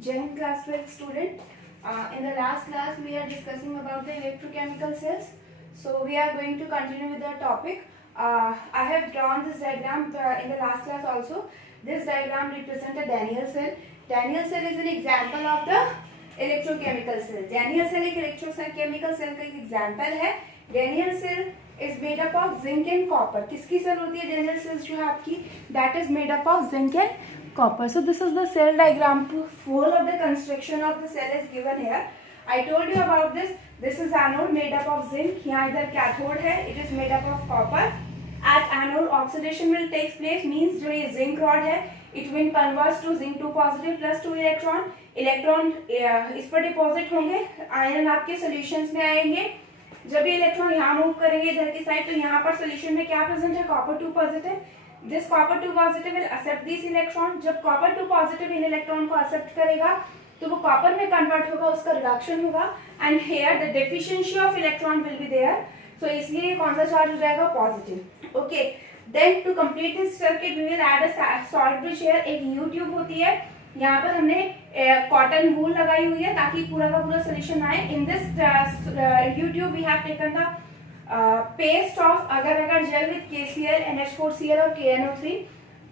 Jai Hind class 12 student. In the last class we are discussing about the electrochemical cells. So we are going to continue with the topic. I have drawn this diagram in the last class also. This diagram represents a Daniell cell. Daniell cell is an example of the electrochemical cell. Daniell cell एक electrochemical cell का एक example है. Daniell cell is made up of zinc and copper. किसकी cell होती है Daniell cells जो है आपकी? That is made up of zinc and copper. So this is the cell diagram. Whole of the construction of the cell is given here. I told you about this. This is anode made up of zinc. यहाँ इधर cathode है. It is made up of copper. At anode oxidation will take place. Means जो ये zinc rod है, it will convert to zinc 2 positive plus 2 electron. Electron इस पर deposit होंगे. Ion आपके सॉल्यूशंस में आएंगे. जब ये इलेक्ट्रॉन यहाँ मूव करेंगे इधर की साइड, तो यहाँ पर सोल्यूशन में क्या प्रेजेंट है? Copper 2 positive. This copper 2 positive will accept this electron. जब कॉपर 2 पॉजिटिव इन इलेक्ट्रॉन को एक्सेप्ट करेगा तो वो कॉपर में कन्वर्ट होगा, उसका रिडक्शन होगा. And here the deficiency of electron will be there. So इसलिए ये कौन सा चार्ज हो जाएगा? Positive. Okay, then to complete this circuit we will add a salt bridge. Here एक यू ट्यूब होती है. यहाँ पर हमने कॉटन वूल लगाई हुई है ताकि पूरा का पूरा सोल्यूशन आए. In this U tube we have taken the paste of agar agar gel with KCl, NH4Cl और KNO3.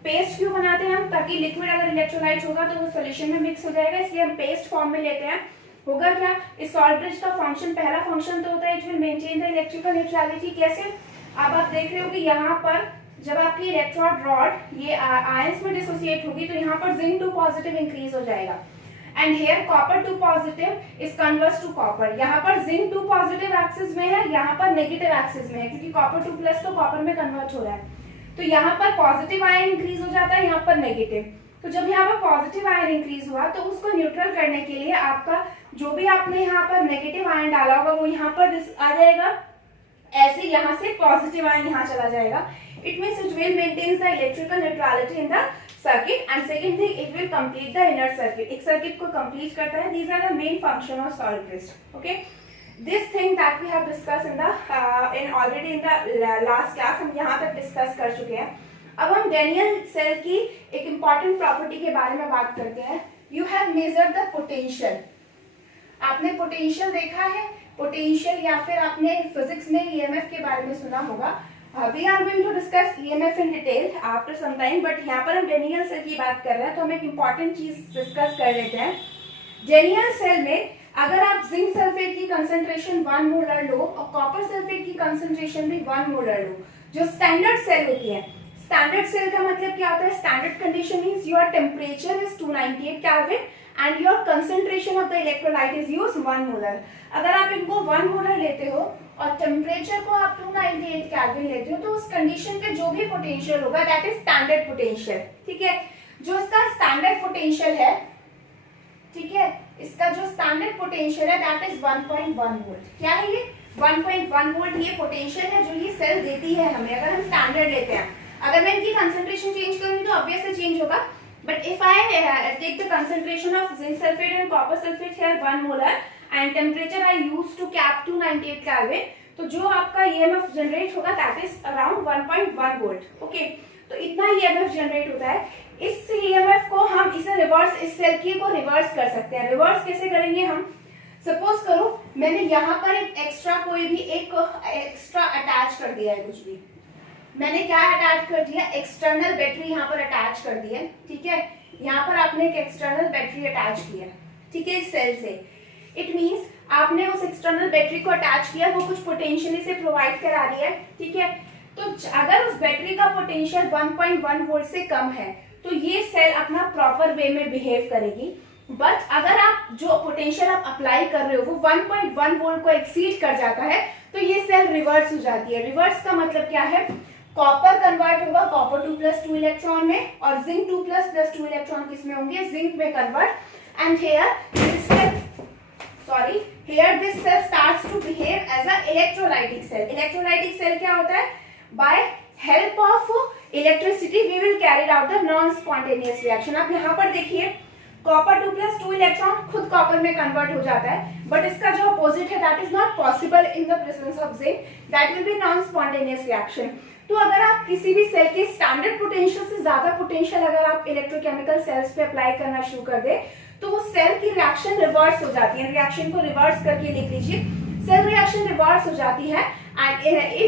पेस्ट क्यों बनाते हैं हम? ताकि लिक्विड अगर इलेक्ट्रोलाइट होगा तो वो सोल्यूशन में मिक्स हो जाएगा, इसलिए हम पेस्ट फॉर्म में लेते हैं. होगा क्या? इस सॉल्ट ब्रिज का फंक्शन, पहला फंक्शन तो होता है it will maintain the electrical neutrality. कैसे? अब आप देख रहे हो कि यहाँ पर जब आपकी इलेक्ट्रोड रॉड ये आयंस में डिसोसिएट होगी तो यहाँ पर जिंक 2 पॉजिटिव इंक्रीज हो जाएगा. And here copper 2 positive is converts to copper. यहाँ पर जिंक 2 पॉजिटिव एक्सिस में है, यहाँ पर नेगेटिव एक्सिस में है, क्योंकि कॉपर 2 प्लस तो कॉपर में कन्वर्ट हो रहा है. तो यहाँ पर पॉजिटिव आयन इंक्रीज हो जाता है, यहाँ पर नेगेटिव. तो जब यहाँ पर पॉजिटिव आयन इंक्रीज हुआ तो उसको न्यूट्रल करने के लिए आपका जो भी आपने यहाँ पर नेगेटिव आयन डाला होगा वो यहाँ पर आ जाएगा. ऐसे यहाँ से पॉजिटिव आयन यहाँ चला जाएगा. It means it will maintain the electrical neutrality in the circuit, and second thing it will complete the inner circuit. एक circuit को complete करता है. These are the main function of salt bridge. Okay, this thing that we have discussed in the already in the last class हम यहाँ तक discuss कर चुके हैं. अब हम Daniell cell की एक important property के बारे में बात करते हैं. You have measured the potential. आपने potential देखा है? Potential या फिर आपने physics में EMF के बारे में सुना होगा. We are going to discuss EMF in detail after some time, but यहाँ पर हम Daniell cell की बात कर रहे हैं तो हम एक important चीज डिस्कस कर लेते हैं. Daniell cell में अगर आप जिंक सल्फेट की कंसंट्रेशन 1 मोलर लो और कॉपर सल्फेट की कंसंट्रेशन भी 1 मोलर लो, जो स्टैंडर्ड सेल होती है. स्टैंडर्ड सेल का मतलब क्या होता है? Standard condition means your temperature is 298 kelvin and your concentration of the electrolyte is use 1 molar. अगर आप इनको 1 मोलर लेते हो और टेम्परेचर को आप 298 केल्विन लेते हो तो उस कंडीशन पे जो भी पोटेंशियल होगा दैट इज स्टैंडर्ड पोटेंशियल. ठीक है, जो इसका स्टैंडर्ड पोटेंशियल है, ठीक है, इसका जो स्टैंडर्ड पोटेंशियल है दैट इज 1.1 वोल्ट. क्या है ये? 1.1 वोल्ट ये पोटेंशियल है जो ये सेल देती है हमें अगर हम स्टैंडर्ड लेते हैं. अगर मैं इनकी कंसंट्रेशन चेंज करूंगी तो ऑब्वियसली चेंज होगा, but if I take the concentration of zinc sulphate and copper sulphate here 1 molar and temperature I use to cap 298 Kelvin, तो जो आपका EMF जनरेट होगा that is around 1.1 volt. Okay, तो इतना EMF generate होता है. इस EMF को हम इसे रिवर्स, इस सेल की को रिवर्स कर सकते हैं. रिवर्स कैसे करेंगे हम? सपोज करो मैंने यहाँ पर एक एक्स्ट्रा कोई भी एक एक्स्ट्रा अटैच कर दिया है. कुछ भी मैंने क्या अटैच कर दिया? एक्सटर्नल बैटरी यहाँ पर अटैच कर दी है. ठीक है, यहाँ पर आपने एक एक्सटर्नल बैटरी अटैच किया. ठीक है, इस सेल से. इट मीन्स आपने उस एक्सटर्नल बैटरी को अटैच किया, वो कुछ पोटेंशियल से प्रोवाइड करा रही है. ठीक है, तो अगर उस बैटरी का पोटेंशियल 1.1 वोल्ट से कम है तो ये सेल अपना प्रॉपर वे में बिहेव करेगी. बट अगर आप जो पोटेंशियल आप अप्लाई कर रहे हो वो 1.1 वोल्ट को एक्सीड कर जाता है तो ये सेल रिवर्स हो जाती है. रिवर्स का मतलब क्या है? कॉपर कन्वर्ट होगा कॉपर 2 प्लस 2 इलेक्ट्रॉन में और जिंक 2 प्लस 2 इलेक्ट्रॉन किसमें होंगे? जिंक में convert. And here this cell starts to behave as a electrolytic cell. Electrolytic cell क्या होता है? By help of electricity we will carry out the non-spontaneous reaction. आप यहाँ पर देखिए कॉपर 2 प्लस 2 इलेक्ट्रॉन खुद कॉपर में कन्वर्ट हो जाता है, बट इसका जो अपोजिट है that is not possible in the presence of zinc. That will be non spontaneous reaction. तो अगर आप किसी भी सेल के स्टैंडर्ड पोटेंशियल से ज्यादा पोटेंशियल अगर आप इलेक्ट्रोकेमिकल सेल्स पे अप्लाई करना शुरू कर दे तो वो सेल की रिएक्शन रिवर्स हो जाती है। रिएक्शन को रिवर्स करके लिख लीजिए, सेल रिएक्शन रिवर्स हो जाती है and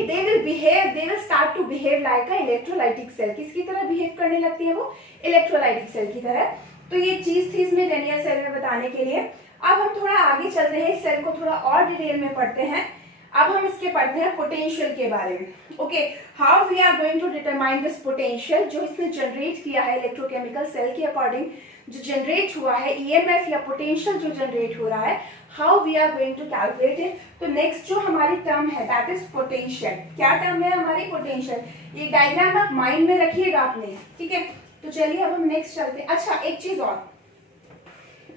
they will start to behave like a electrolytic cell। किसकी तरह बिहेव करने लगती है वो? इलेक्ट्रोलाइटिक सेल की तरह। तो ये चीज थी इसमें डेनियल सेल में बताने के लिए। अब हम थोड़ा आगे चल रहे हैं, इस सेल को थोड़ा और डिटेल में पढ़ते हैं। अब हम इसके पढ़ते हैं पोटेंशियल के बारे में। Okay, how we are going to determine this potential, जो इसने जनरेट किया है इलेक्ट्रोकेमिकल सेल के अकॉर्डिंग, जो जनरेट हुआ है ईएमएफ या पोटेंशियल जो जनरेट हो रहा है, how we are going to calculate it. तो नेक्स्ट जो हमारी टर्म है दैट इज पोटेंशियल। क्या टर्म है हमारी? पोटेंशियल। ये डायग्राम आप माइंड में रखिएगा आपने, ठीक है। तो चलिए अब हम नेक्स्ट चलते हैं। अच्छा, एक चीज और,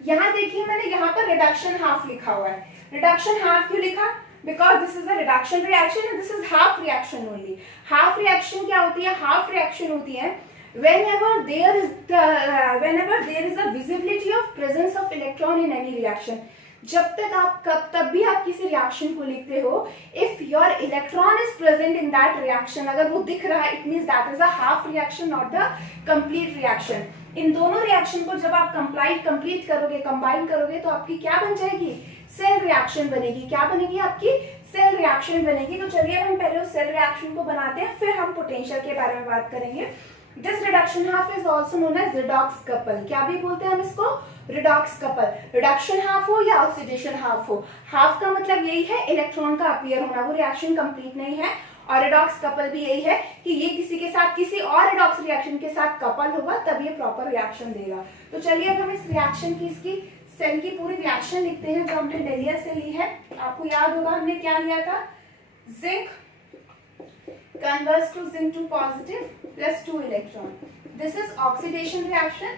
यहाँ देखिए मैंने यहाँ पर रिडक्शन हाफ लिखा हुआ है। रिडक्शन हाफ क्यों लिखा? Because this is a reduction reaction and this is half reaction only. Half reaction क्या होती है? हाफ रिएक्शन होती है whenever there is a visibility of presence of electron in any reaction। जब तक आप तब भी आप किसी रिएक्शन को लिखते हो, if your electron is present in that reaction, अगर वो दिख रहा है, it means that is a half reaction not the complete reaction. इन दोनों रिएक्शन को जब आप कंप्लीट करोगे, कंबाइन करोगे, तो आपकी क्या बन जाएगी? सेल रिएक्शन बनेगी। क्या बनेगी आपकी? सेल रिएक्शन बनेगी। तो चलिए हम पहले उस सेल रिएक्शन को बनाते हैं, फिर हम पोटेंशियल के बारे में बात करेंगे। This reduction half is also known as redox couple। क्या भी बोलते हैं हम इसको? redox couple। रिडक्शन हाफ हो या ऑक्सीडेशन हाफ हो, हाफ का मतलब यही है इलेक्ट्रॉन का अपीयर होना, वो रिएक्शन कंप्लीट नहीं है। और रिडॉक्स कपल भी यही है कि ये किसी के साथ, किसी और रिडॉक्स रिएक्शन के साथ कपल होगा तब ये प्रॉपर रिएक्शन देगा। तो चलिए अब हम इस रिएक्शन की, इसकी सेल की पूरी रिएक्शन लिखते हैं जो हमने डेलिया से ली है। आपको याद होगा हमने क्या लिया था? Zinc converts to zinc 2 positive plus 2 electron। This is oxidation reaction।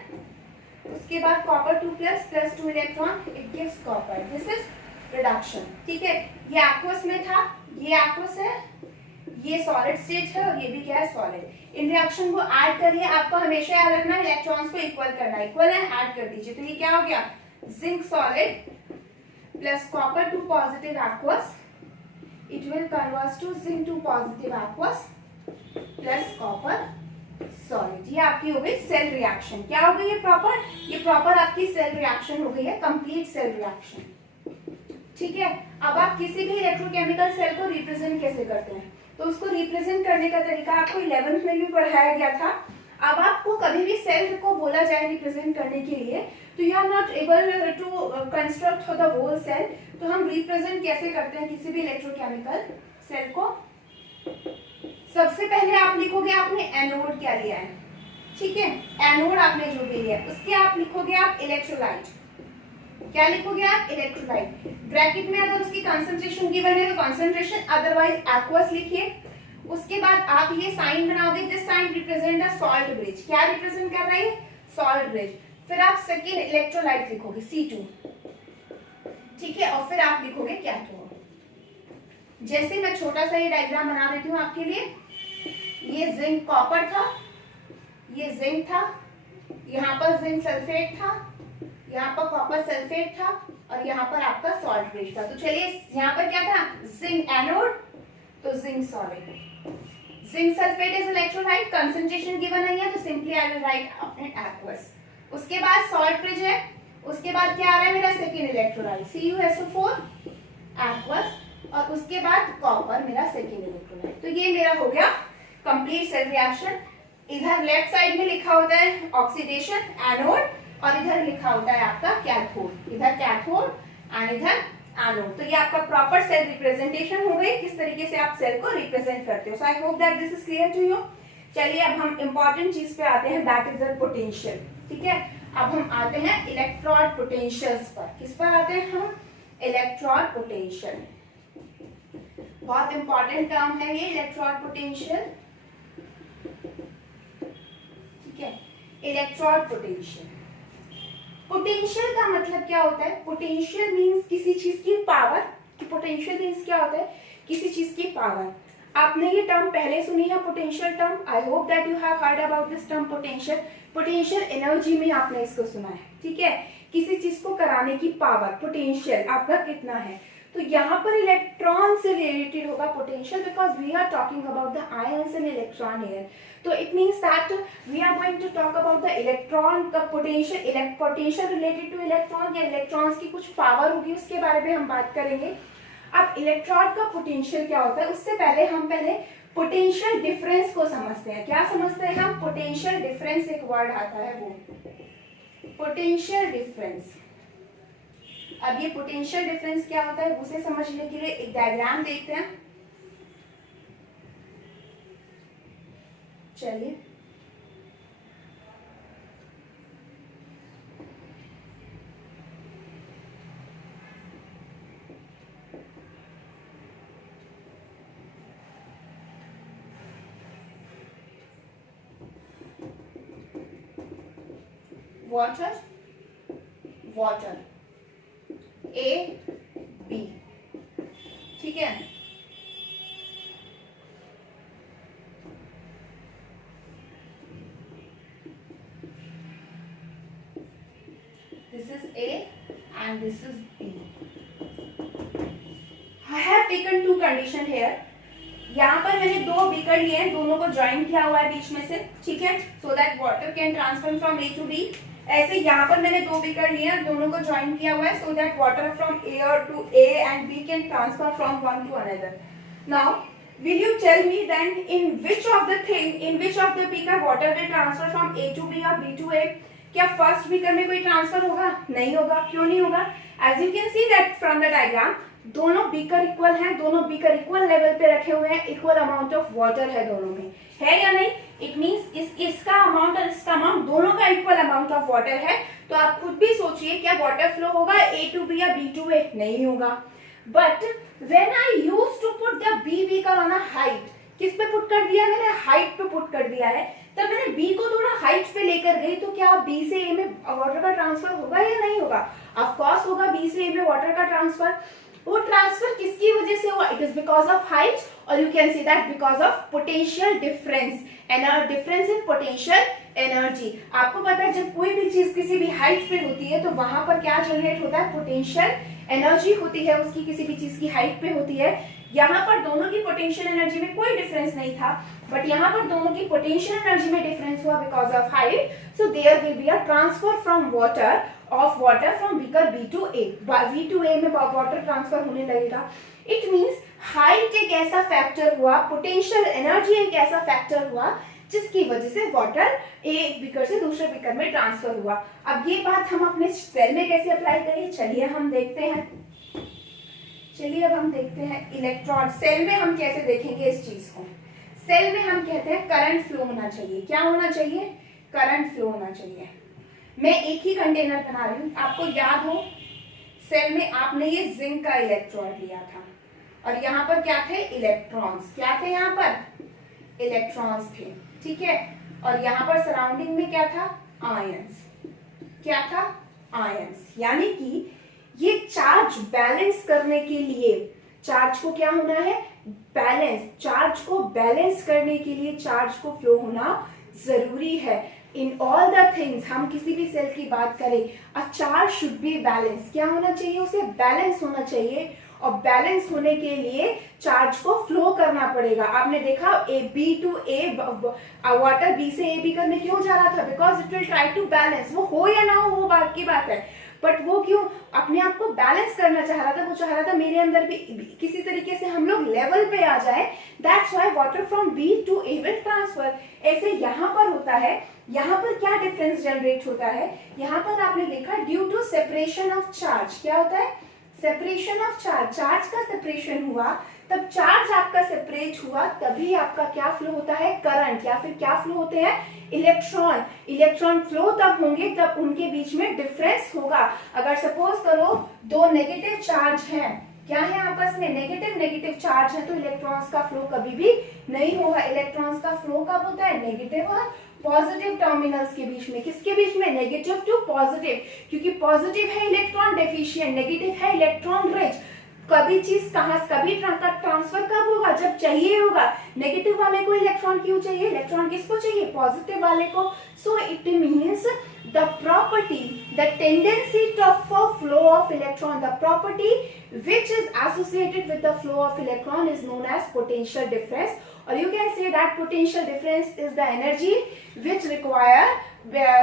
उसके बाद copper 2 plus 2 electron, it gives copper। This is reduction। ठीक है, ये aqueous में था, ये aqueous है, ये solid state है और ये भी क्या है? solid। इन रिएक्शन को ऐड करिए, आपको हमेशा याद रखना है इलेक्ट्रॉन्स को इक्वल करना है, इक्वल है, ऐड कर दीजिए। तो ये क्या हो गया? Zinc solid plus copper 2 positive aqueous, it will convert to zinc 2 positive aqueous plus copper solid। ये आपकी हो गई सेल रिएक्शन। क्या हो गई? ये प्रॉपर आपकी सेल रिएक्शन हो गई है, कंप्लीट सेल रिएक्शन। ठीक है, अब आप किसी भी इलेक्ट्रोकेमिकल सेल को रिप्रेजेंट कैसे करते हैं? तो उसको रिप्रेजेंट करने का तरीका आपको 11th में भी पढ़ाया गया था। अब आपको कभी भी सेल को बोला जाए रिप्रेजेंट करने के लिए, तो you are not able to construct for the whole cell, तो हम रिप्रेजेंट कैसे करते हैं किसी भी इलेक्ट्रोकेमिकल सेल को? सबसे पहले आप लिखोगे आपने एनोड क्या लिया है, ठीक है, एनोड आपने जो भी लिया, उसके आप लिखोगे आप इलेक्ट्रोलाइट। क्या लिखोगे आप? इलेक्ट्रोलाइट। ब्रैकेट में अगर उसकी कंसंट्रेशन गिवन है तो कंसंट्रेशन, अदरवाइज एक्वस लिखिए। उसके बाद आप ये साइन बनाओगे, this sign represent the salt bridge. क्या रिप्रेजेंट कर रही है? Salt bridge. फिर आप सेकेंड इलेक्ट्रोलाइट लिखोगे C2, ठीक है, और फिर आप लिखोगे कैथोड। जैसे मैं छोटा सा ये डायग्राम बना देती हूँ आपके लिए। ये जिंक कॉपर था, ये जिंक था, यहाँ पर जिंक सल्फेट था, यहाँ पर कॉपर सल्फेट था और यहाँ पर आपका सॉल्ट ब्रिज था। तो चलिए यहाँ पर क्या था? जिंक एनोड, तो zinc solid. Zinc sulphate is electrolyte, concentration given नहीं है तो सिंपली आई विल राइट अपने एक्वस। उसके बाद सॉल्ट ब्रिज है, उसके बाद क्या आ रहा है मेरा? सेकेंड इलेक्ट्रोलाइट CuSO4 एक्वस, और उसके बाद कॉपर मेरा सेकेंड इलेक्ट्रोलाइट। तो ये मेरा हो गया कंप्लीट सेल रिएक्शन। इधर लेफ्ट साइड में लिखा होता है ऑक्सीडेशन एनोड और इधर लिखा होता है आपका कैथोड, इधर कैथोड एंड इधर एनोड। तो ये आपका प्रॉपर सेल रिप्रेजेंटेशन हो गई, किस तरीके से आप सेल को रिप्रेजेंट करते हो। So I hope that this is clear to you. चलिए अब हम इंपॉर्टेंट चीज पे आते हैं, दैट इज द पोटेंशियल। ठीक है, अब हम आते हैं इलेक्ट्रॉन पोटेंशियल्स पर। किस पर आते हैं हम? Electron potential. बहुत इंपॉर्टेंट टर्म है ये इलेक्ट्रॉन पोटेंशियल। ठीक है, इलेक्ट्रॉन पोटेंशियल। पोटेंशियल का मतलब क्या होता है? पोटेंशियल मींस किसी चीज की पावर। पोटेंशियल मींस क्या होता है? किसी चीज की पावर। आपने ये टर्म पहले सुनी है, potential term. I hope that you have heard about this term potential. Potential energy में आपने इसको सुना है, ठीक है, किसी चीज को कराने की पावर। पोटेंशियल आपका कितना है? तो यहाँ पर इलेक्ट्रॉन से रिलेटेड होगा potential, because we are talking about the ions and electron here. तो it means that we are going to talk about the electron का potential, potential related to electron, या इलेक्ट्रॉन्स की कुछ पावर होगी उसके बारे में हम बात करेंगे. अब इलेक्ट्रॉन का पोटेंशियल क्या होता है, उससे पहले हम पोटेंशियल डिफरेंस को समझते हैं. क्या समझते हैं हम? पोटेंशियल डिफरेंस एक वर्ड आता है, वो पोटेंशियल डिफरेंस. अब ये पोटेंशियल डिफरेंस क्या होता है उसे समझने के लिए एक डायग्राम देखते हैं. चलिए, वाटर, वाटर ए बी, ठीक है. This is A and this is B. I have taken two condition here. यहाँ पर मैंने दो बीकर लिए हैं, दोनों को ज्वाइन किया हुआ है बीच में से, ठीक है, so that water can transfer from A to B. ऐसे यहाँ पर मैंने दो बीकर लिए हैं, दोनों को ज्वाइन किया हुआ है, so that water from A to A and B can transfer from one to another. Now, will you tell me then in which of the beaker water will transfer from A to B or B to A? क्या first beaker में कोई transfer होगा? नहीं होगा. क्यों नहीं होगा? As you can see that from the diagram, दोनों बीकर इक्वल हैं, दोनों बीकर इक्वल लेवल पे रखे हुए हैं, इक्वल अमाउंट ऑफ वाटर है दोनों में, है या नहीं? इट मींस इसका अमाउंट और इसका अमाउंट दोनों का इक्वल अमाउंट ऑफ वाटर है. तो आप खुद भी सोचिए, क्या वाटर फ्लो होगा A to B या B to A? नहीं होगा. But when I used to put the B beaker on a height, किस पे पुट कर दिया मैंने? हाइट पे पुट कर दिया है. तब मैंने B को थोड़ा हाइट पे लेकर गई, तो क्या B से A में वाटर का ट्रांसफर होगा या नहीं होगा? ऑफ कोर्स होगा. B से A में वाटर का ट्रांसफर, वो ट्रांसफर किसकी वजह से हुआ? It is because of height, और you can see that because of potential difference, difference in potential energy. आपको पता है जब कोई भी चीज किसी भी हाइट पे होती है तो वहां पर क्या जनरेट होता है? पोटेंशियल एनर्जी होती है, उसकी किसी भी चीज की हाइट पे होती है. यहाँ पर दोनों की पोटेंशियल एनर्जी में कोई डिफरेंस नहीं था, बट यहाँ पर दोनों की पोटेंशियल एनर्जी में डिफरेंस हुआ because of height. So there will be a transfer from water from beaker B to A. B to A में वाटर ट्रांसफर होने लगेगा. इट मींस हाइट एक ऐसा फैक्टर हुआ, पोटेंशियल एनर्जी एक ऐसा फैक्टर हुआ जिसकी वजह से वाटर एक बीकर से दूसरे बीकर में ट्रांसफर हुआ. अब ये बात हम अपने सेल में कैसे अप्लाई करें, चलिए हम देखते हैं. चलिए अब हम देखते हैं इलेक्ट्रॉन सेल में हम कैसे देखेंगे इस चीज को. सेल में हम कहते हैं करंट फ्लो होना चाहिए. क्या होना चाहिए? करंट फ्लो होना चाहिए. मैं एक ही कंटेनर बना रही हूँ. आपको याद हो सेल में आपने ये जिंक का इलेक्ट्रोड लिया था, और यहाँ पर क्या थे? इलेक्ट्रॉन्स. क्या थे? यहाँ पर इलेक्ट्रॉन्स थे, ठीक है. और यहाँ पर सराउंडिंग में क्या था? आयंस. क्या था? आयंस. यानी कि ये चार्ज बैलेंस करने के लिए, चार्ज को क्या होना है? बैलेंस. चार्ज को बैलेंस करने के लिए चार्ज को फ्लो होना जरूरी है. इन ऑल द थिंग्स, हम किसी भी सेल की बात करें, a charge should be balance. क्या होना चाहिए? उसे बैलेंस होना चाहिए, और बैलेंस होने के लिए चार्ज को फ्लो करना पड़ेगा. आपने देखा B to A, water B से A बीकर में क्यों जा रहा था? Because it will try to balance. वो हो या ना हो वो बात की बात है, बट वो क्यों अपने आप को बैलेंस करना चाह रहा था? वो चाह रहा था मेरे अंदर भी किसी तरीके से हम लोग लेवल पे आ जाए. That's why water from B to A will transfer. ऐसे यहाँ पर होता है. यहाँ पर क्या डिफरेंस जनरेट होता है? यहाँ पर आपने देखा due to separation of charge. क्या होता है? Separation of charge. चार्ज का सेपरेशन हुआ, तब चार्ज आपका सेपरेट हुआ, तभी आपका क्या फ्लो होता है? करंट. या फिर क्या फ्लो होते हैं? इलेक्ट्रॉन. इलेक्ट्रॉन फ्लो तब होंगे जब उनके बीच में डिफरेंस होगा. अगर सपोज करो दो नेगेटिव चार्ज हैं, क्या है आपस में? नेगेटिव चार्ज है, तो इलेक्ट्रॉन्स का फ्लो कभी भी नहीं होगा. इलेक्ट्रॉन्स का फ्लो कब होता है? नेगेटिव और पॉजिटिव टर्मिनल्स के बीच में. किसके बीच में? Negative to positive. क्योंकि पॉजिटिव है इलेक्ट्रॉन डेफिशिएंट, नेगेटिव है इलेक्ट्रॉन रिच. कभी चीज कभी ट्रांसफर कब होगा? जब चाहिए होगा. नेगेटिव वाले को इलेक्ट्रॉन क्यों चाहिए? इलेक्ट्रॉन किसको चाहिए? पॉजिटिव वाले को. So it means the property, the tendency of flow of electron, the property which is associated with the flow of electron is known as potential difference, or you can say that potential difference is the energy which require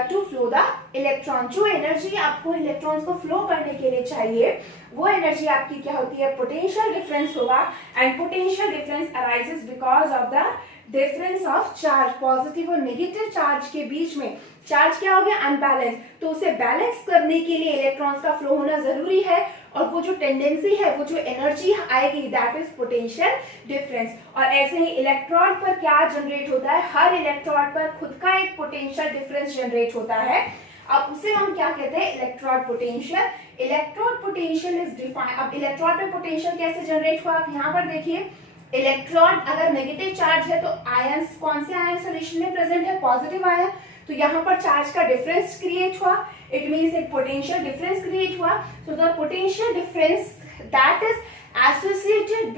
to flow the electron. जो energy आपको electrons को flow करने के लिए चाहिए वो energy आपकी क्या होती है, पोटेंशियल डिफरेंस होगा. And potential difference arises because of the difference of charge. Positive और नेगेटिव चार्ज के बीच में चार्ज क्या हो गया, अनबैलेंस. तो उसे बैलेंस करने के लिए इलेक्ट्रॉन्स का फ्लो होना जरूरी है, और वो जो टेंडेंसी है, वो जो एनर्जी आएगी, दैट इज पोटेंशियल डिफरेंस. और ऐसे ही इलेक्ट्रॉन पर क्या जनरेट होता है, हर इलेक्ट्रॉन पर खुद का एक पोटेंशियल डिफरेंस जनरेट होता है. अब उसे हम क्या कहते हैं, electron potential. Electron potential is defined. अब इलेक्ट्रॉन पे पोटेंशियल कैसे जनरेट हुआ, आप यहाँ पर देखिए. इलेक्ट्रॉन अगर नेगेटिव चार्ज है तो आयंस, कौन से आयन सोल्यूशन में प्रेजेंट है, पॉजिटिव आयन. तो यहाँ पर चार्ज का डिफरेंस क्रिएट हुआ, इट मीन्स एक पोटेंशियल डिफरेंस क्रिएट हुआ. So the potential difference that is associated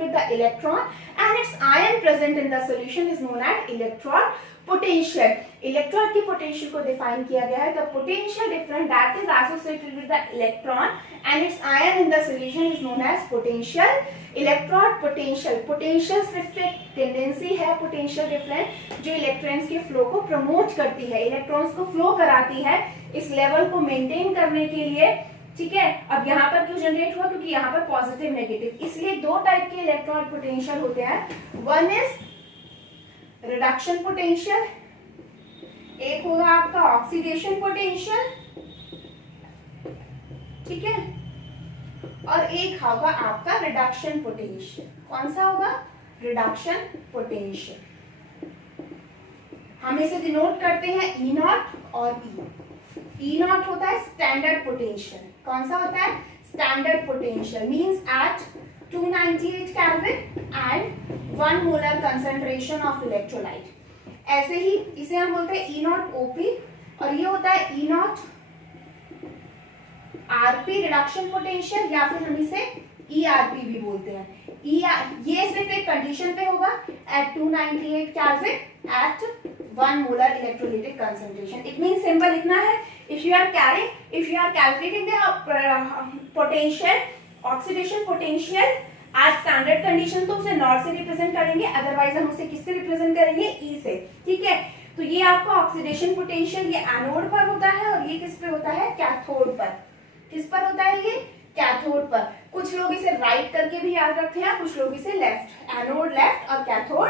with the electron and its ion present in the solution is known as electron potential. Electron की potential को define किया गया है, the potential difference that is associated with the electron and its ion in the solution is known as potential. Electron potential, potential सिर्फ एक tendency है, potential difference जो electrons के फ्लो को प्रमोट करती है, इलेक्ट्रॉन्स को फ्लो कराती है इस लेवल को मेंटेन करने के लिए. ठीक है. अब यहाँ पर क्यों जनरेट हुआ, क्योंकि यहाँ पर पॉजिटिव नेगेटिव, इसलिए दो टाइप के इलेक्ट्रॉन पोटेंशियल होते हैं. वन इज रिडक्शन पोटेंशियल, एक होगा आपका ऑक्सीडेशन पोटेंशियल. ठीक है. और एक होगा आपका रिडक्शन पोटेंशियल. कौन सा होगा, रिडक्शन पोटेंशियल. हम इसे डिनोट करते हैं ई नॉट और ई. ई नॉट होता है स्टैंडर्ड पोटेंशियल. कौन सा होता है, standard potential. Means at 298 kelvin and 1 molar concentration of electrolyte. ऐसे ही इसे हम बोलते हैं ई नॉट ओपी, और ये होता है E naught RP reduction potential, या फिर हम इसे ईआरपी भी बोलते हैं. ये सिर्फ एक कंडीशन पे होगा, at 298 kelvin at 1 molar electrolytic concentration. It means symbol लिखना है. If you are calculating the potential, oxidation potential at standard condition, तो उसे नॉट से रिप्रेजेंट करेंगे, अदरवाइज हम उसे किससे रिप्रेजेंट करेंगे, ई से. ठीक है. तो ये आपका ऑक्सीडेशन पोटेंशियल ये एनोड पर होता है, और ये किस पे होता है, कैथोड पर. किस पर होता है ये, कैथोड पर. कुछ लोग इसे राइट करके भी याद रखते हैं, कुछ लोग इसे लेफ्ट, एनोड लेफ्ट और कैथोड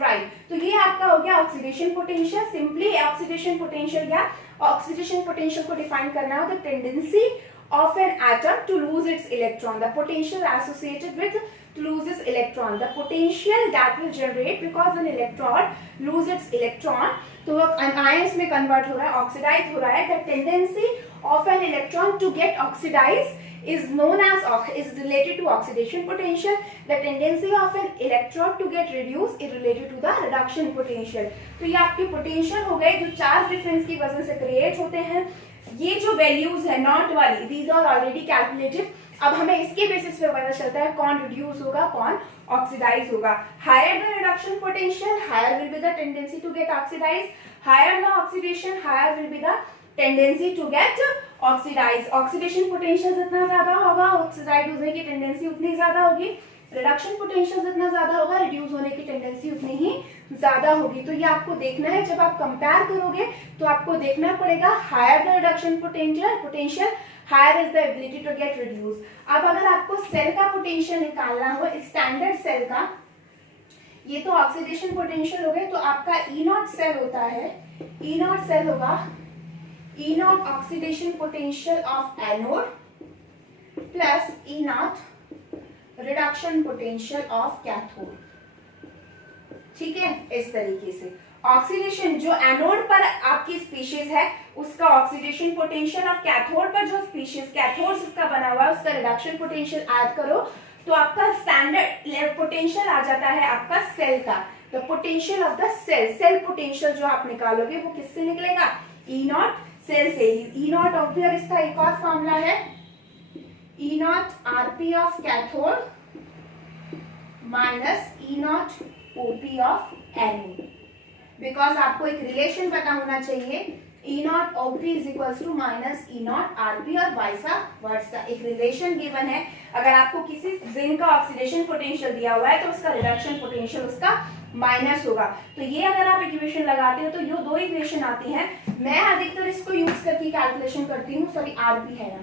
राइट. तो ये आपका हो गया oxidation potential. Simply oxidation potential या ऑक्सीडेशन पोटेंशियल को डिफाइन करना हो, the tendency of an atom to lose its electron, the potential associated with to lose its electron, the potential that will generate because an electron lose its electron, तो वो ions में convert हो रहा है, oxidize हो रहा है. The tendency of an electron to get oxidized is known as is related to oxidation potential. The tendency of an electron to get reduced is related to the reduction potential. तो ये आपके potential हो गए जो charge difference की वजह से create होते हैं. ये जो वैल्यूज है नॉट वाली, दीज आर ऑलरेडी कैलकुलेटेड. अब हमें इसके बेसिस पे पता चलता है कौन रिड्यूस होगा, कौन ऑक्सीडाइज होगा. Higher the reduction potential, higher will be the tendency to get oxidize. Higher the oxidation, higher will be the tendency to get oxidize. Oxidation potential जितना ज्यादा होगा, ऑक्सीडाइज होने की टेंडेंसी उतनी ज्यादा होगी. रिडक्शन पोटेंशियल जितना ज्यादा होगा, रिड्यूस होने की टेंडेंसी उतनी ही ज्यादा होगी. तो ये आपको देखना है, जब आप कंपेयर करोगे तो आपको देखना पड़ेगा higher the reduction potential, higher is the ability to get reduce. अब अगर आपको सेल का पोटेंशियल निकालना हो, स्टैंडर्ड सेल का, ये तो ऑक्सीडेशन पोटेंशियल हो गए, तो आपका ई नॉट सेल होता है, ई नॉट सेल होगा E naught oxidation potential of anode plus E naught reduction potential of cathode. ठीक है. इस तरीके से ऑक्सीडेशन जो एनोड पर आपकी स्पीशीज है उसका ऑक्सीडेशन पोटेंशियल, और कैथोड पर जो स्पीशीज कैथोड जिसका बना हुआ है उसका रिडक्शन पोटेंशियल ऐड करो तो आपका स्टैंडर्ड पोटेंशियल आ जाता है आपका सेल का. The potential of the cell, cell potential जो आप निकालोगे वो किससे निकलेगा, ई नॉट सेल से. ई नॉट ऑफ हियर, इसका एक और फॉर्मूला है E naught RP of cathode minus E naught OP of anode. Because आपको एक रिलेशन पता होना चाहिए, E naught OP is equal to minus E naught RP और वाइसा वर्सा। एक रिलेशन गिवन है, अगर आपको किसी जिंक का ऑक्सीडेशन पोटेंशियल दिया हुआ है तो उसका रिडक्शन पोटेंशियल उसका माइनस होगा। तो ये अगर आप इक्वेशन लगाते हो तो ये दो इक्वेशन आती हैं। मैं अधिकतर इसको यूज करके कैलकुलेशन करती हूँ, सॉरी RP है ना,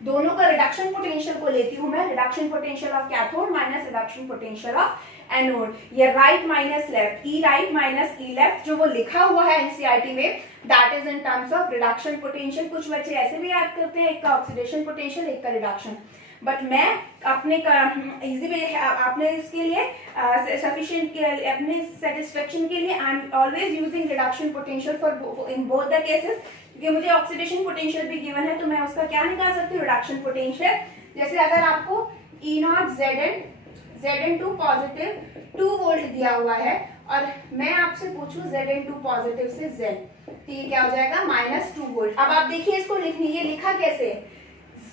दोनों का रिडक्शन पोटेंशियल को लेती हूँ मैं, reduction potential of cathode minus reduction potential of anode. ये राइट माइनस लेफ्ट, ई राइट माइनस ई लेफ्ट जो वो लिखा हुआ है एनसीईआरटी में, that is in terms of reduction potential. कुछ बच्चे ऐसे भी याद करते हैं, एक का ऑक्सीडेशन पोटेंशियल एक का रिडक्शन, बट मैं अपने इजी वे आपने इसके लिए सफिशिएंट के अपने सेटिस्फेक्शन के लिए I am always using reduction potential for in both the cases, क्योंकि मुझे ऑक्सीडेशन पोटेंशियल भी गिवन है तो मैं उसका क्या निकाल सकती हूँ, रिडक्शन पोटेंशियल। जैसे अगर आपको E not Zn2 positive 2 volt दिया हुआ है और मैं आपसे पूछूं Zn2 पॉजिटिव से Z, तो ये क्या हो जाएगा -2 वोल्ट। अब आप देखिए इसको लिखनी, ये लिखा कैसे,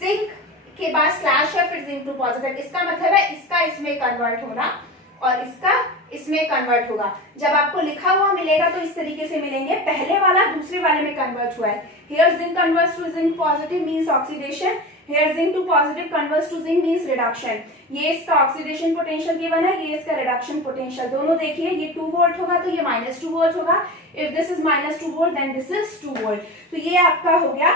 जिंक के बाद स्लैश है फिर जिंक टू पॉजिटिव, इसका मतलब है इसका इसमें कन्वर्ट होना और इसका इसमें कन्वर्ट होगा। जब आपको लिखा हुआ मिलेगा तो इस तरीके से मिलेंगे, पहले वाला दूसरे वाले में कन्वर्ट हुआ है। Here zinc converts to zinc positive means oxidation, here zinc to positive converts to zinc means reduction. ये इसका ऑक्सीडेशन पोटेंशियल गिवन है, ये इसका रिडक्शन पोटेंशियल। दोनों देखिए, ये 2 वोल्ट होगा तो ये -2 वोल्ट होगा। If this is -2 volt then this is 2 volt. तो ये आपका हो गया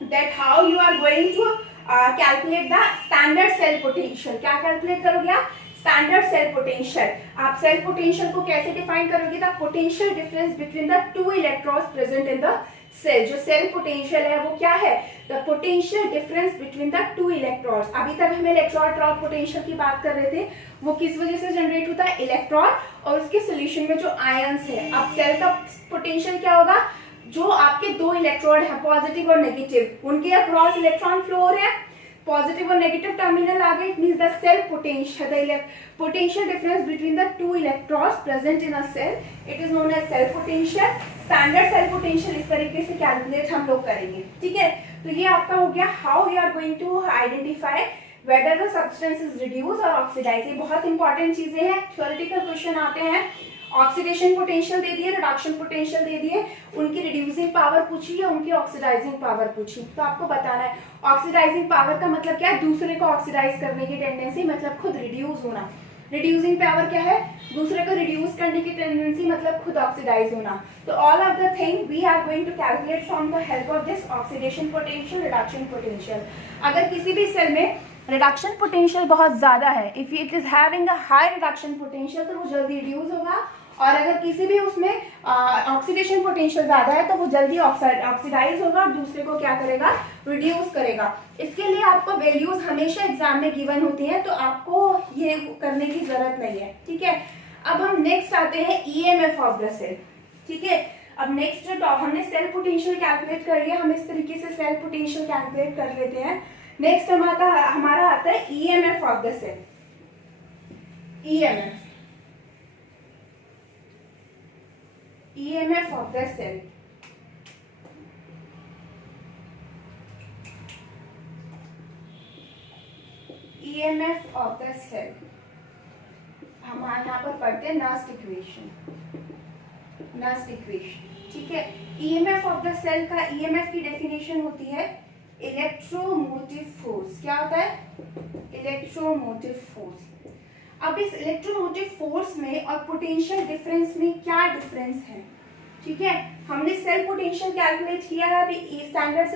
that how you are going to calculate the standard cell potential. क्या कैलकुलेट करोगे आप, स्टैंडर्ड सेल पोटेंशियल। आप सेल पोटेंशियल को कैसे डिफाइन करोगे, the potential difference between the 2 electrons present in the cell. जो सेल पोटेंशियल है वो क्या है, the potential difference between the 2 electrons. अभी तक हम इलेक्ट्रॉन ड्रॉप पोटेंशियल की बात कर रहे थे, वो किस वजह से जनरेट होता है, इलेक्ट्रॉन और उसके सोल्यूशन में जो आयंस है। अब सेल का पोटेंशियल क्या होगा, जो आपके 2 इलेक्ट्रोड है पॉजिटिव और नेगेटिव, उनके अक्रॉस इलेक्ट्रॉन फ्लो हो रहे हैं, पॉजिटिव और नेगेटिव टर्मिनल आ गए, it means the cell potential, the potential difference between the 2 electrons present in a cell, it is known as cell potential. Standard cell potential इस तरीके से कैलकुलेट हम लोग करेंगे, ठीक है। तो ये आपका हो गया how you are going to identify whether the substance is reduce और ऑक्सीडाइज। ये बहुत इंपॉर्टेंट चीजें हैं, थ्योरेटिकल क्वेश्चन आते हैं। ऑक्सीडेशन पोटेंशियल दे दिए, रिडक्शन पोटेंशियल दे दिए, उनकी रिड्यूसिंग पावर पूछी है, उनकी ऑक्सीडाइजिंग पावर पूछी, तो आपको बताना है ऑक्सीडाइजिंग पावर का मतलब क्या है, दूसरे को ऑक्सीडाइज करने की टेंडेंसी, मतलब खुद रिड्यूस होना। रिड्यूसिंग पावर क्या है, दूसरे को रिड्यूस करने की टेंडेंसी, मतलब खुद ऑक्सीडाइज होना। तो all of the thing we are going to calculate from the help of this oxidation potential, reduction potential. अगर किसी भी सेल में रिडक्शन पोटेंशियल बहुत ज्यादा है, if it is having a high reduction potential, तो वो जल्दी रिड्यूस होगा, और अगर किसी भी उसमें ऑक्सीडेशन पोटेंशियल ज्यादा है तो वो जल्दी ऑक्सीडाइज होगा और दूसरे को क्या करेगा, रिड्यूस करेगा। इसके लिए आपको वैल्यूज हमेशा एग्जाम में गिवन होती है, तो आपको ये करने की जरूरत नहीं है, ठीक है। अब हम नेक्स्ट आते हैं ईएमएफ ऑफ द सेल, ठीक है। अब नेक्स्ट हमने सेल पोटेंशियल कैलकुलेट कर लिया, हम इस तरीके से सेल पोटेंशियल कैलकुलेट कर लेते हैं। नेक्स्ट हमारा आता है EMF of the cell. EMF of the cell. EMF of the cell. हम यहाँ पर पढ़ते हैं नस्ट इक्वेशन, ठीक है। EMF of the cell का EMF की डेफिनेशन होती है इलेक्ट्रोमोटिव फोर्स। क्या होता है, इलेक्ट्रोमोटिव फोर्स। अब इस इलेक्ट्रोमोटिव फोर्स में और पोटेंशियल डिफरेंस में क्या डिफरेंस है, ठीक है। हमने सेल पोटेंशियल कैलकुलेट किया है, अभी स्टैंडर्ड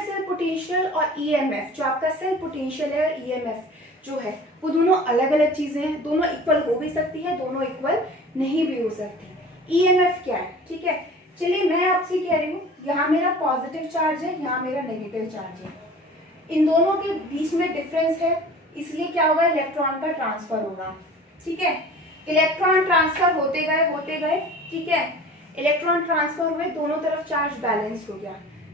सेल पोटेंशियल और ईएमएफ, जो आपका सेल पोटेंशियल है और ईएमएफ जो है, वो दोनों अलग अलग चीजें हैं, दोनों इक्वल हो भी सकती है, दोनों इक्वल नहीं भी हो सकती। ईएमएफ क्या है, ठीक है। चलिए मैं आपसे कह रही हूँ, यहाँ मेरा पॉजिटिव चार्ज है, यहाँ मेरा नेगेटिव चार्ज है, इन दोनों के बीच में डिफरेंस है, इसलिए क्या होगा, इलेक्ट्रॉन का ट्रांसफर होगा, ठीक है। इलेक्ट्रॉन ट्रांसफर होते गए, ठीक है। इलेक्ट्रॉन ट्रांसफर हुए, दोनों तरफ चार्ज बैलेंस हो गया।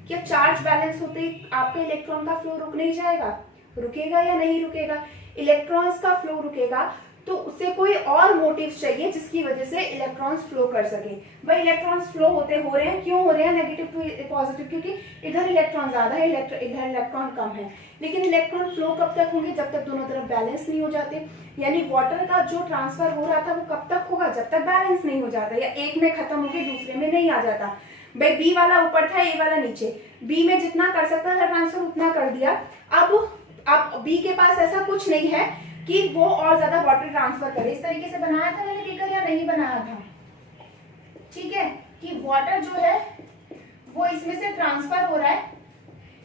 क्या चार्ज बैलेंस होते ही आपका इलेक्ट्रॉन का फ्लो रुक नहीं जाएगा, रुकेगा या नहीं रुकेगा, इलेक्ट्रॉन्स का फ्लो रुकेगा तो उसे कोई और मोटिव चाहिए जिसकी वजह से इलेक्ट्रॉन्स फ्लो कर सके। भाई इलेक्ट्रॉन्स फ्लो हो रहे हैं, क्यों हो रहे हैं नेगेटिव टू पॉजिटिव? क्योंकि इधर इलेक्ट्रॉन ज्यादा है, इधर इलेक्ट्रॉन कम है। लेकिन इलेक्ट्रॉन फ्लो कब तक होंगे? जब तक दोनों तरफ बैलेंस नहीं हो जाते। यानी वाटर का जो ट्रांसफर हो रहा था वो कब तक होगा? जब तक बैलेंस नहीं हो जाता, या एक में खत्म होकर दूसरे में नहीं आ जाता। भाई बी वाला ऊपर था, ए वाला नीचे, बी में जितना कर सकता था ट्रांसफर उतना कर दिया। अब बी के पास ऐसा कुछ नहीं है कि वो और ज्यादा वाटर ट्रांसफर करे। इस तरीके से बनाया था मैंने बीकर या नहीं बनाया था? ठीक है, कि वाटर जो है वो इसमें से ट्रांसफर हो रहा है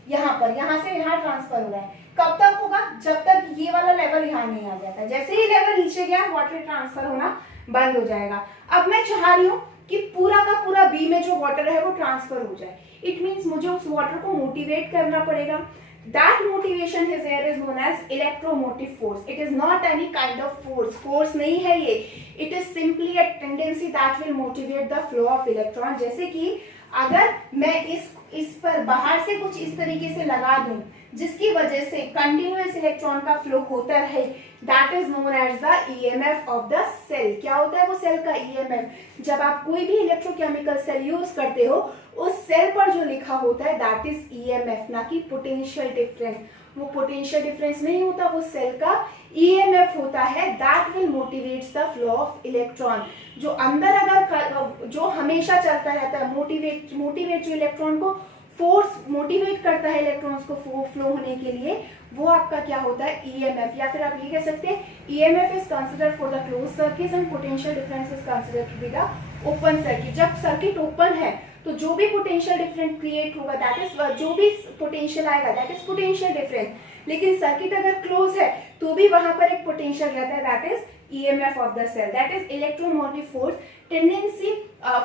यहाँ पर, यहाँ से यहाँ ट्रांसफर हो रहा है। कब तक होगा? जब तक ये वाला लेवल यहाँ नहीं आ जाता। जैसे ही लेवल नीचे गया वाटर ट्रांसफर होना बंद हो जाएगा। अब मैं चाह रही हूँ कि पूरा का पूरा बी में जो वाटर है वो ट्रांसफर हो जाए। इट मीन्स मुझे उस वाटर को मोटिवेट करना पड़ेगा। That motivation is here is known as electromotive force. It is not any kind of force. Force नहीं है ये. It is simply a tendency that will motivate the flow of electron. जैसे कि अगर मैं इस पर बाहर से कुछ इस तरीके से लगा दूं जिसकी वजह से कंटिन्यूअस इलेक्ट्रॉन का फ्लो होता रहे, that is known as the EMF of the cell. क्या होता है वो सेल का ईएमएफ? जब आप कोई भी इलेक्ट्रोकेमिकल सेल यूज करते हो उस सेल पर जो लिखा होता है दैट इज ईएमएफ, ना कि पोटेंशियल डिफरेंस। वो पोटेंशियल डिफरेंस नहीं होता, वो सेल का ईएमएफ होता है। That will motivates the flow of electron. जो अंदर अगर जो हमेशा चलता रहता है, मोटिवेट जो इलेक्ट्रॉन को फोर्स मोटिवेट करता है इलेक्ट्रॉन्स को फ्लो होने के लिए, वो आपका क्या होता है? ईएमएफ। या फिर आप ये कह सकते हैं EMF is considered for the close circuit and potential difference is considered to be the open circuit. जब सर्किट ओपन है तो जो भी पोटेंशियल डिफरेंस क्रिएट होगा दैट इज, जो भी पोटेंशियल आएगा दैट इज पोटेंशियल डिफरेंस। लेकिन सर्किट अगर क्लोज है तो भी वहां पर एक पोटेंशियल रहता है that is EMF of the cell, that is electromotive force, tendency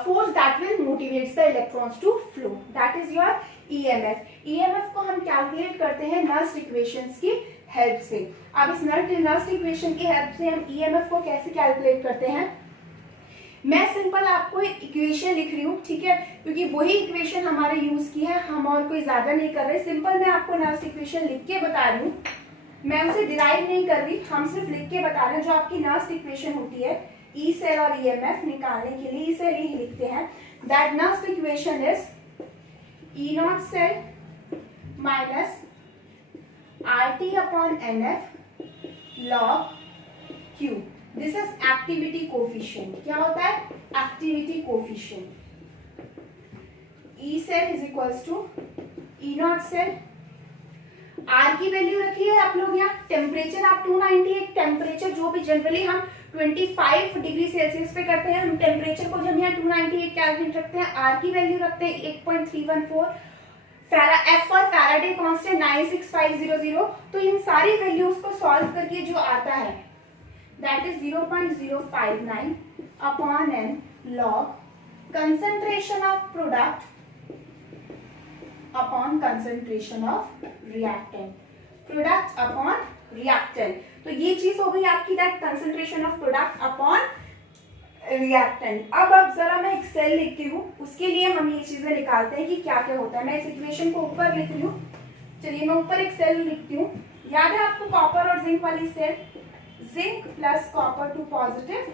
force that will motivates the electrons to flow, that is your EMF. EMF को हम कैलकुलेट करते हैं नर्स्ट इक्वेशंस की हेल्प से। अब इस नर्स्ट इक्वेशन की हेल्प से हम EMF को कैसे कैलकुलेट करते हैं? मैं सिंपल आपको इक्वेशन लिख रही हूँ, ठीक है, क्योंकि वही इक्वेशन हमारे यूज की है, हम और कोई ज्यादा नहीं कर रहे। सिंपल मैं आपको नर्स्ट इक्वेशन लिख के बता रही हूँ, मैं उसे डिराइव नहीं कर रही, हम सिर्फ लिख के बता रहे हैं। जो आपकी नर्स्ट इक्वेशन होती है ई सेल और ईएमएफ निकालने के लिए इसे ही लिखते हैं। That Nernst equation is E naught cell minus R T upon n F log Q. This is activity coefficient. क्या होता है? Activity coefficient. E cell is equals to E naught cell, R की वैल्यू रखी है आप लोग यहाँ। Temperature आप 298, टेम्परेचर जो भी जनरली हम 25 डिग्री सेल्सियस पे करते हैं, हम टेम्परेचर को जब यहाँ 298 केल्विन रखते हैं, आर की वैल्यू रखते हैं 8.314, एफ फॉर फैराडे कांस्टेंट 96500। तो इन सारी वैल्यूज को सॉल्व करके जो आता है that is 0.059 upon n log concentration of product upon concentration of reactant, product upon reactant. तो ये चीज हो गई आपकी that concentration of product upon reactant. अब जरा मैं एक सेल लिखती हूँ, उसके लिए हम ये चीजें निकालते हैं कि क्या क्या होता है। मैं इस इक्वेशन को ऊपर लिख रही हूँ। चलिए मैं ऊपर एक सेल लिखती हूँ। याद है आपको कॉपर और जिंक वाली सेल? Zinc plus copper two positive,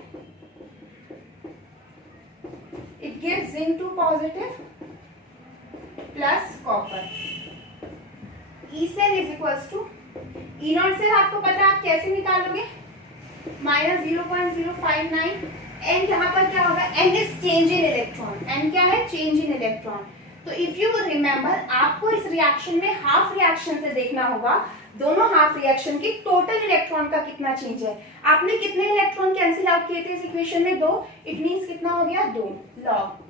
it gives zinc to positive plus copper. E cell is equals to E naught cell. आपको पता है आप कैसे निकालोगे? माइनस 0.059। एन यहाँ पर क्या होगा? N is change in electron. N क्या है? Change in electron. तो इफ यू रिमेंबर, आपको इस रिएक्शन में हाफ रिएक्शन से देखना होगा दोनों हाफ रिएक्शन की टोटल इलेक्ट्रॉन का कितना चेंज है। आपने कितने इलेक्ट्रॉन कैंसिल आउट किए थे इस इक्वेशन में? 2। इट मीन्स कितना हो गया? 2 लॉग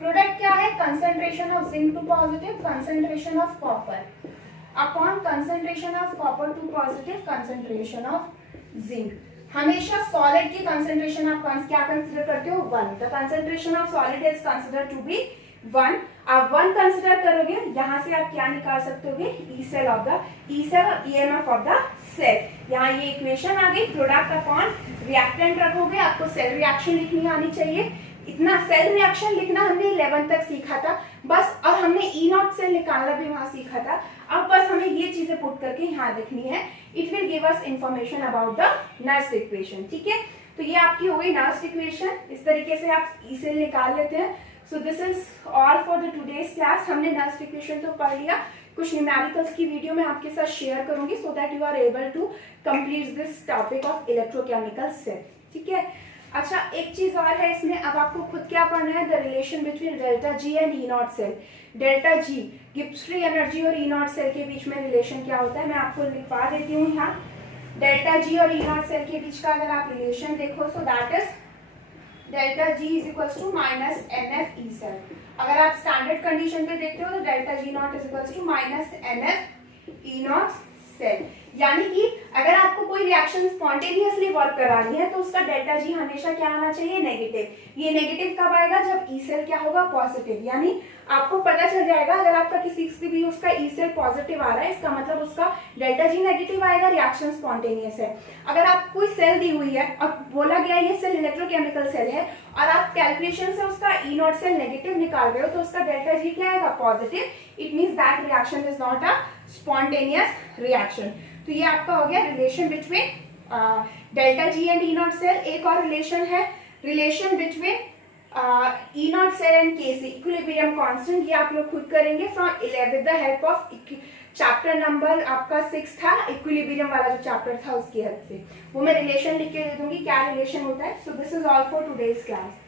प्रोडक्ट क्या है? Concentration of zinc to positive, concentration of copper upon concentration of copper two positive, concentration of zinc. हमेशा सॉलिड की कंसंट्रेशन आप क्या कंसिडर करते हो? 1। The concentration of solid is consider to be 1। आप 1 कंसिडर करोगे, यहां से आप क्या निकाल सकते होगे? E cell of the E cell और ईएमएफ ऑफ द सेल। यहाँ ये इक्वेशन आ गई। प्रोडक्ट अपॉन रिएक्टेंट रखोगे, आपको सेल रिएक्शन लिखनी आनी चाहिए। इतना सेल रिएक्शन लिखना हमने 11 तक सीखा था बस, और हमने ई नॉट सेल निकालना भी वहां सीखा था। अब बस बस हमें ये चीजें पुट करके यहाँ लिखनी है. It will give us information about the Nernst equation. ठीक है, तो ये आपकी हो गई नर्स्ट इक्वेशन. इस तरीके से आप ई सेल निकाल लेते हैं. So this is all for the today's class. हमने नर्स्ट इक्वेशन तो पढ़ लिया. कुछ न्यूमेरिकल्स की वीडियो मैं आपके साथ शेयर करूंगी so that you are able to complete this topic of electrochemical cell. ठीक है. अच्छा, एक चीज और है इसमें. अब आपको खुद क्या पढ़ना है, the relation between delta G and E naught cell. Delta G Gibbs free energy और ई नॉट सेल के बीच में रिलेशन क्या होता है, मैं आपको लिखवा देती हूँ यहाँ. डेल्टा जी और ई नॉट सेल के बीच का अगर आप रिलेशन देखो, so that is delta G is equal to minus n F E cell. अगर आप स्टैंडर्ड कंडीशन पे देखते हो तो delta G naught is equal to minus n F E naught cell. यानी कि अगर आपको कोई रिएक्शन स्पॉन्टेनियसली वर्क करानी है तो उसका डेल्टा जी हमेशा क्या आना चाहिए, नेगेटिव. ये नेगेटिव कब आएगा, जब ई सेल क्या होगा, पॉजिटिव. यानी आपको पता चल जाएगा अगर आपका किसी से भी उसका ई सेल पॉजिटिव आ रहा है, इसका मतलब उसका डेल्टा जी नेगेटिव आएगा, रिएक्शन स्पॉन्टेनियस है. अगर आप कोई सेल दी हुई है और बोला गया ये सेल इलेक्ट्रोकेमिकल सेल है और आप कैलकुलेशन से उसका ई नॉट सेल नेगेटिव निकाल रहे हो तो उसका डेल्टा जी क्या आएगा, positive. It means that reaction is not a spontaneous reaction. तो ये आपका हो गया relation between delta G and E naught cell. एक और रिलेशन है, relation between E naught cell and K C, equilibrium constant. ये आप लोग खुद करेंगे from with the help of chapter number आपका 6 था, इक्विलिब्रियम वाला जो चैप्टर था उसकी हेल्प से. वो मैं रिलेशन लिख के दे दूंगी क्या रिलेशन होता है. So this is all for today's class.